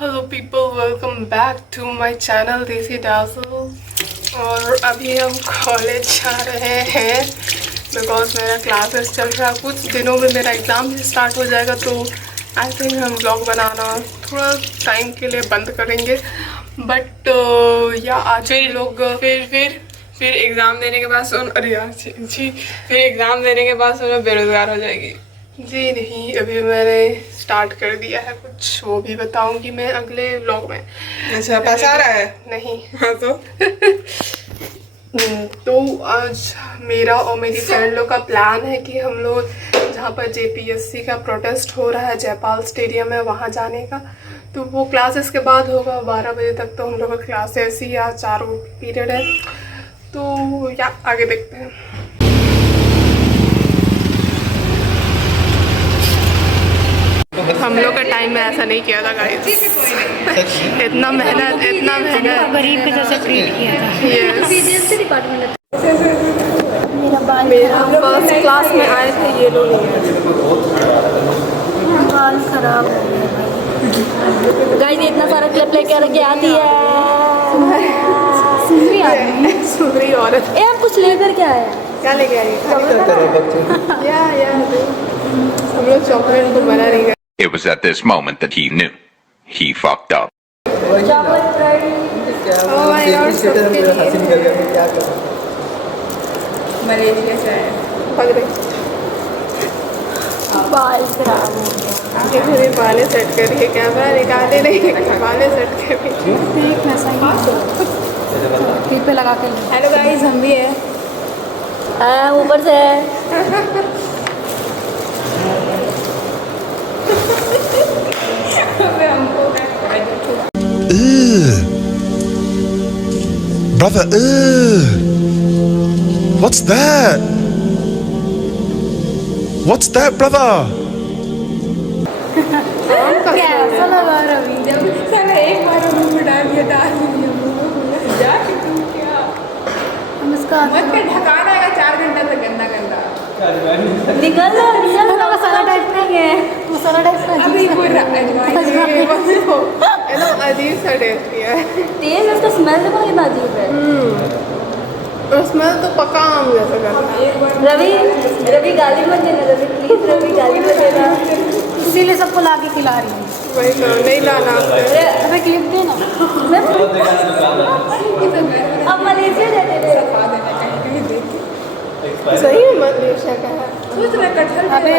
Hello people, welcome back to my channel Desi Dazzle. और अभी हम कॉलेज जा रहे हैं बिकॉज मेरा क्लासेस चल रहा है। कुछ दिनों में मेरा एग्ज़ाम भी स्टार्ट हो जाएगा, तो आई थिंक हम ब्लॉग बनाना थोड़ा टाइम के लिए बंद करेंगे। बट या आज हम लोग फिर एग्ज़ाम देने के बाद फिर एग्ज़ाम देने के बाद सोना बेरोज़गार हो जाएगी। जी नहीं, अभी मैंने स्टार्ट कर दिया है कुछ, वो भी बताऊंगी मैं अगले व्लॉग में। अच्छा, पैसा आ रहा है? नहीं। हाँ तो आज मेरा और मेरी फ्रेंड लोग का प्लान है कि हम लोग जहाँ पर जेपीएससी का प्रोटेस्ट हो रहा है जयपाल स्टेडियम है वहाँ जाने का। तो वो क्लासेस के बाद होगा 12 बजे तक। तो हम लोग का क्लासेस ही या 4 पीरियड है, तो या आगे देखते हैं। हम लोग का टाइम में ऐसा नहीं किया था गाइस। इतना मेहनत गरीब के जैसे ट्रीट किया था। यस। डिपार्टमेंट मेरा फर्स्ट क्लास में आए थे ये लोग, बाल खराब हो गए। गाइस इतना सारा क्लिप लेके आती है सुंदरी आदमी, सुंदरी औरत। ए आप कुछ लेकर क्या आए? क्या लेके आई? या हम लोग चॉकलेट को मना नहीं कर। It was at this moment that he knew. He fucked up. Malaysia से आए। बाल खराब हो गए। ये मेरे बालें सेट कर रही है, कैमरा निकाले नहीं, बालें सेट कर रही है। ठीक है, सही क्लिप पे लगा के। हेलो गाइस, हम भी है। ऊपर से है। Brother, what's that? What's that, brother? कैसा लगा रवि? जब सर एक बार मुंह में डाल दिया जा कि तुम क्या हम इसका मत के ढकाना है 4 घंटा तक गंदा निकल मसाला टाइप नहीं है, मसाला टाइप अभी पूरा अजीब सा टेस्ट है। तेज है, उसका स्मेल देखो कितना अजीब है। और स्मेल तो पक्का आम जैसा करता है। रवि गाली मत देना, रवि प्लीज, रवि गाली मत देना। इसीलिए सबको ला के खिला रही हूँ। वही तो नहीं लाना। अबे क्लिप दे ना। अब मलेशिया जाते थे। सही में मलेशिया का है। अबे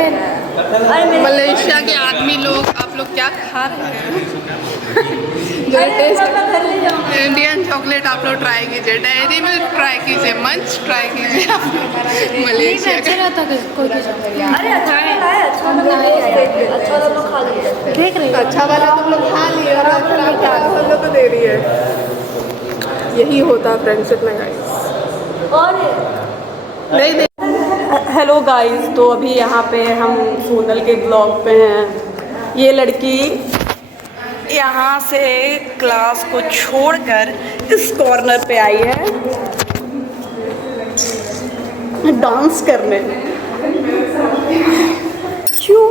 मलेशिया के आदमी लोग, आप लोग क्या खा रहे हैं? इंडियन चॉकलेट आप लोग ट्राई कीजिए, डेयरी मिल्क ट्राई कीजिए, मंच ट्राई कीजिए मलेशिया का। रहता कोई अरे अच्छा लोग खा लिए, देख रहे अच्छा वाला तुम लोग खा लिए और खराब हम लोग को दे रही है। यही होता है फ्रेंडशिप में गाइस। और नहीं हेलो गाइस, तो अभी यहाँ पे हम सोनल के ब्लॉग पे हैं। ये लड़की यहाँ से क्लास को छोड़कर इस कॉर्नर पे आई है डांस करने। क्यों?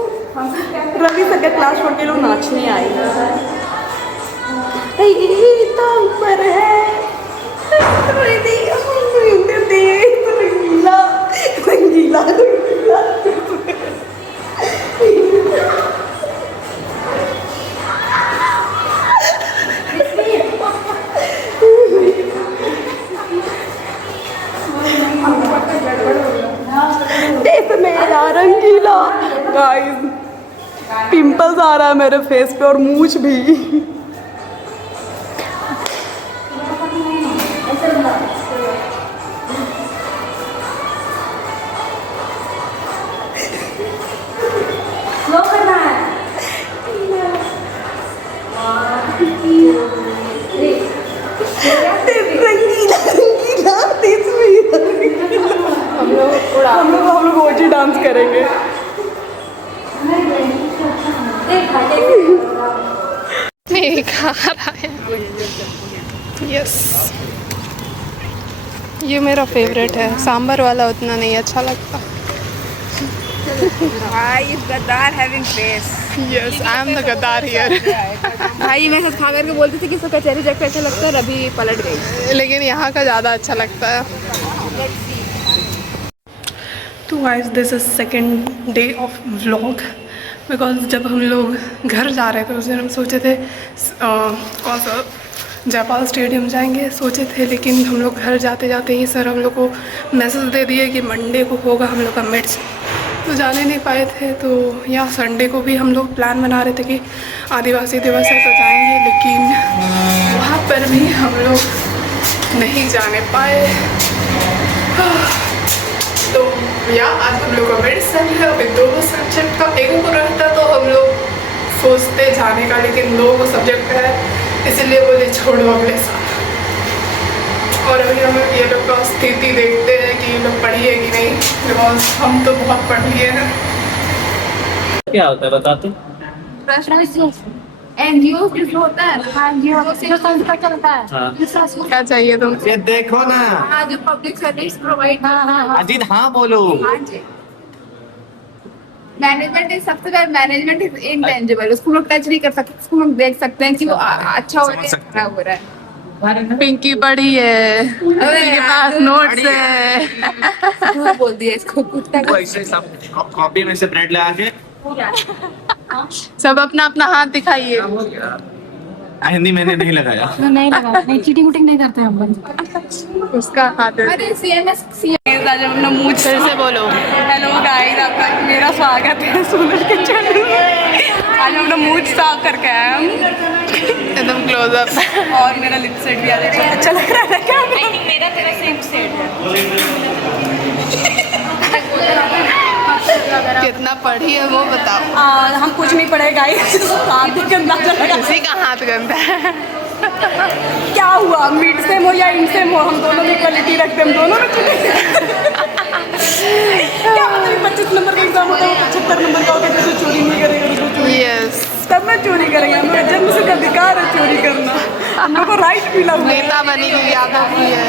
रवि सर का क्लास छोड़ के लोग नाचने आई ऊपर है। रंगीला मेरा रंगीला गाइस, पिंपल्स आ रहा है मेरे फेस पे और मूंछ भी। हम लोग ओजी डांस करेंगे। नहीं खा रहा है। यस, ये मेरा फेवरेट है। सांभर वाला उतना नहीं अच्छा लगता। Why is Gadar having face? Yes I am the गद्दार हियर। भाई मैं सब खा करके बोलती थी कि इसको कचहरी जाकर अच्छा लगता है, अभी पलट गई। लेकिन यहाँ का ज़्यादा अच्छा लगता है। तो guys this is second day of vlog. Because जब हम लोग घर जा रहे थे उस दिन हम सोचे थे कौन सा जयपाल स्टेडियम जाएंगे सोचे थे, लेकिन हम लोग घर जाते जाते ही सर हम लोग को मैसेज दे दिए कि मंडे को होगा हम लोग का मिर्च, तो जाने नहीं पाए थे। तो यहाँ संडे को भी हम लोग प्लान बना रहे थे कि आदिवासी दिवस है तो जाएंगे, लेकिन वहाँ पर भी हम लोग नहीं जाने पाए। तो या आज हम लोग का मिर्च है, अभी 2 सब्जेक्ट का एक को रहता तो हम लोग सोचते जाने का, लेकिन 2 सब्जेक्ट है इसीलिए बोले छोड़ो अगले साल। और अभी हम ये लोग का स्थिति देखते हैं कि ये लोग पढ़िए कि नहीं, बिकॉज हम तो बहुत पढ़ लिए हैं। क्या होता है बताते? एनजीओ किस होता है? हाँ जी, जो संस्था चलता है। हाँ। क्या चाहिए तुम? ये देखो ना हाँ, जो पब्लिक सर्विस प्रोवाइड। हाँ अजीत, हाँ बोलो। हाँ जी। मैनेजमेंट इज सबसे पहले, मैनेजमेंट इज इनटेंजिबल, उसको लोग टच नहीं कर सकते, उसको लोग देख सकते हैं कि वो अच्छा हो रहा है खराब हो रहा है। पिंकी पढ़ी है, पिंकी के पास नोट्स है। बोल दिया इसको कुत्ता वो ऐसे सब कॉपी में से ब्रेड लगा के सब अपना अपना हाथ दिखाइए। हिंदी मैंने नहीं लगाया। नहीं लगा, नहीं चीटिंग उटिंग नहीं करते हम। उसका हाथ है। अरे सीएमएस आज हम अपना मूड फिर से बोलो। हेलो गाइस, आपका मेरा स्वागत है सोनल के चैनल में। आज हम अपना मूड साफ करके आए हम एकदम क्लोजअप। और मेरा लिप सेट भी आज अच्छा लग रहा है। क्या आई थिंक मेरा तेरा सेम सेट है। कितना पढ़ी है वो बताओ। हम कुछ नहीं पढ़े गाइस, हाथ ही गंदा चला। किसी का हाथ गंदा है। क्या हुआ, मिड सेम हो या इन सेम हो, हम दोनों में क्वालिटी रखते हैं, हम दोनों में क्या मतलब 25 नंबर का एग्जाम होता है, 75 नंबर का होता है, जो चोरी नहीं करेगा उसको चोरी। यस, तब मैं चोरी करेंगे, हमें जन्म से अधिकार है चोरी करना, हम लोग को राइट मिला हुआ है। नेता बनी हुई यादव की है।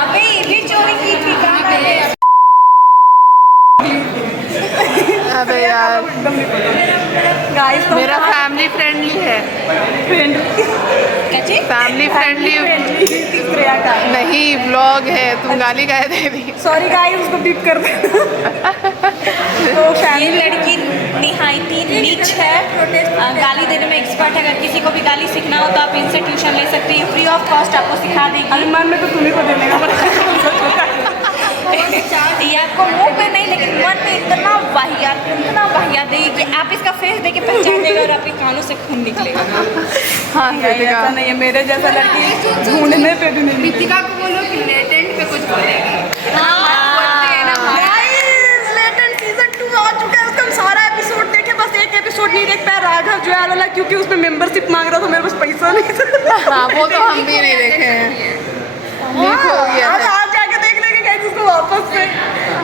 अबे ये भी चोरी की थी अबे यार गाइस, तो मेरा फैमिली फ्रेंडली है। फैमिली फ्रेंडली नहीं, व्लॉग है। तुम गाली कह दे रही। सॉरी गाइस, उसको बीप कर दे। तो ये लड़की निहायती नीच है, गाली देने में एक्सपर्ट है। अगर किसी को भी गाली सीखना हो तो आप इनसे ट्यूशन ले सकती हैं, फ्री ऑफ कॉस्ट आपको सिखा देगी। अनुमान में तो तुम्हें को देने का ये आपको मुंह पे नहीं लेकिन मन में इतना वाहियात देगी कि आप इसका फेस देके पहचान लेगा और आपके कानों से खून निकलेगा। हाँ ऐसा नहीं है, मेरे जैसा लड़की ढूंढने पे भी नहीं। दीपिका को बोलो कि लेटेंट पे कुछ बोलेगी। लेटेंट सीजन 2 आ चुका है, उसका हम सारा एपिसोड देखे, बस एक एपिसोड नहीं देख पाया, राघव जुयाल वाला, क्योंकि उसमें मेंबरशिप मांग रहा था, मेरे पास पैसा नहीं था। हाँ, वो तो हम भी नहीं देखे हैं। लीक हो गया अब है। आज जाके देख लेंगे गाइस उसको वापस से।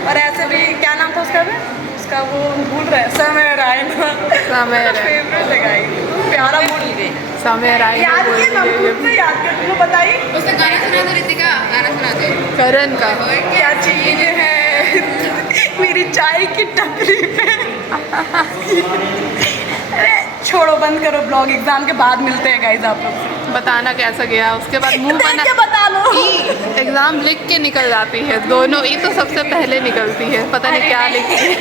और ऐसे भी क्या नाम था उसका भी, उसका वो भूल रहा है, समय राय ना, समय राय। फेवरेट है गाइस, प्यारा मूवी। समय राय याद किए नाम खुद से याद कर, तुमको बताइए उसने गाना सुना दो, ऋतिका गाना सुना दे। करण का। क्या चीज है मेरी चाय की टपरी पे। अरे छोड़ो, बंद करो ब्लॉग, एग्जाम के बाद मिलते हैं गाइस आप लोग से। बताना कैसा गया, उसके बाद मुंह बना क्या बता लो। एग्जाम लिख के निकल जाती है दोनों, ये तो सबसे पहले निकलती है, पता नहीं क्या लिखती है।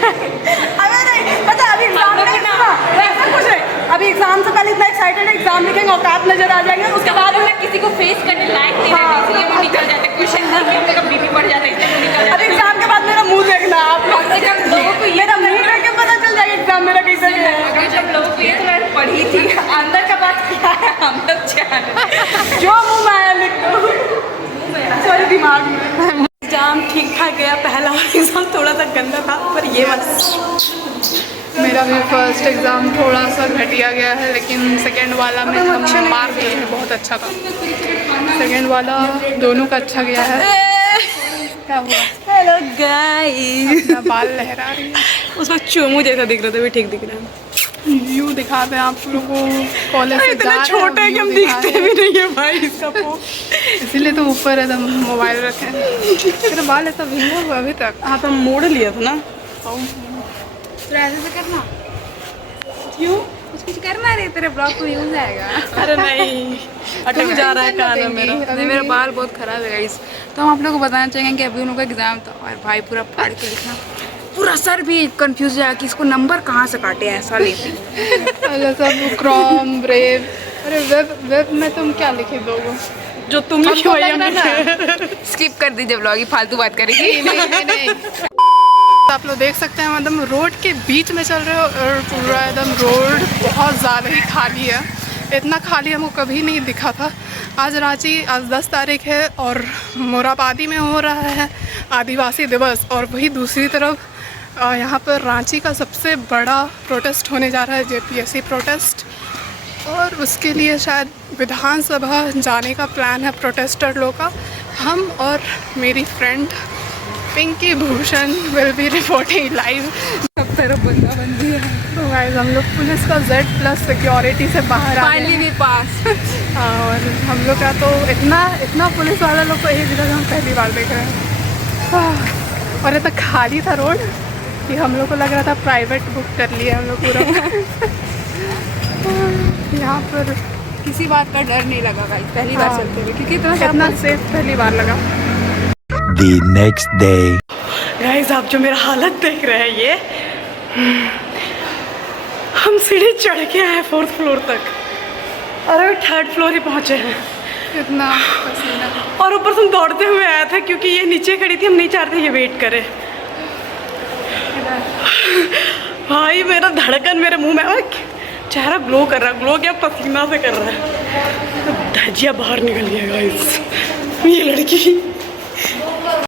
अबे नहीं पता, अभी एग्जाम नहीं सुना, ऐसा कुछ है, अभी एग्जाम से पहले इतना एक्साइटेड है, एग्जाम लिखेंगे औकात नजर आ जाएंगे, उसके बाद हम लोग किसी को फेस करने लायक नहीं रहते, इसलिए वो निकल जाते। क्वेश्चन देख के हम लोग का बीपी बढ़ जाता है, इसलिए वो निकल अब जाते। एग्जाम के बाद मेरा मुंह देखना आप लोग, कम से कम लोगों को ये मेरा मुंह देख के पता चल जाएगा एग्जाम मेरा कैसा गया है। अगर जब लोगों को ये तो मैंने पढ़ी थी, अंदर का बात क्या है हम लोग जाने। जो मुंह में आया लिख दो, सॉरी दिमाग में। एग्जाम ठीक ठाक गया, पहला एग्जाम थोड़ा सा गंदा था, पर ये वाला मेरा भी फर्स्ट एग्ज़ाम थोड़ा सा घटिया गया है, लेकिन सेकेंड वाला में हम मार्क लिए हैं, बहुत अच्छा था। सेकेंड वाला दोनों का अच्छा गया है। क्या हुआ? हेलो गाइस, अपना बाल लहरा रही है। उसमें चोमू जैसा दिख रहा था, भी ठीक दिख रहा है। व्यू दिखाते हैं आप लोगों को, कॉलेज से जा इतना रहे हैं, छोटा है कि हम view दिखा दिखते रहे भी नहीं है भाई इसका वो। इसीलिए तो ऊपर एकदम मोबाइल रखे हैं। तेरा बाल ऐसा भींगा हुआ अभी तक। हाँ तो हम मोड़ लिया था ना। तो ऐसे से करना। क्यों? कुछ करना रे, तेरे ब्लॉग को व्यूज आएगा। अरे नहीं, अटक जा रहा है कान मेरा। अभी मेरा बाल बहुत खराब है गाइस। तो हम आप लोगों को बताना चाहेंगे कि अभी उनका एग्जाम था और भाई पूरा फाड़ के लिखना, पूरा सर भी कंफ्यूज है कि इसको नंबर कहाँ से काटे, ऐसा लेती। सब क्रोम ब्रेव, अरे वेब में तुम क्या लिखे दोगे? जो तुम लिखी वही हम स्किप कर दीजिए ब्लॉग, फालतू बात करेगी। नहीं। आप लोग देख सकते हैं मतलब रोड के बीच में चल रहे हो और पूरा एकदम रोड बहुत ज़्यादा ही खाली है। इतना खाली हमको कभी नहीं दिखा था। आज रांची, आज 10 तारीख है और मोराबादी में हो रहा है आदिवासी दिवस, और वही दूसरी तरफ यहाँ पर रांची का सबसे बड़ा प्रोटेस्ट होने जा रहा है, जेपीएससी प्रोटेस्ट। और उसके लिए शायद विधानसभा जाने का प्लान है प्रोटेस्टर लोग का। हम और मेरी friend Pinky Bhushan will be reporting live. सब तरफ बंदी है। तो गाइस हम लोग पुलिस का Z+ सिक्योरिटी से बाहर आ गए भी पास। और हम लोग का तो इतना पुलिस वाला लोग को एक जगह हम पहली बार देख रहे हैं। और इतना खाली था रोड कि हम लोग को लग रहा था प्राइवेट बुक कर लिया हम लोग पूरा। यहाँ पर किसी बात का डर नहीं लगा गाइस, पहली बार चलते हुए, क्योंकि इतना सेफ पहली बार लगा। The next day. गाइस आप जो मेरा हालत देख रहे हैं, ये हम सीढ़ी चढ़ के आए 4th फ्लोर तक और अभी 3rd फ्लोर ही पहुँचे हैं। इतना पसीना। और ऊपर से हम दौड़ते हुए आए थे क्योंकि ये नीचे खड़ी थी, हम नहीं चाहते ये वेट करे। भाई मेरा धड़कन मेरे मुंह में, चेहरा ग्लो कर रहा है। ग्लो क्या, पसीना से कर रहा है। धजिया बाहर निकल गया गाइस। ये लड़की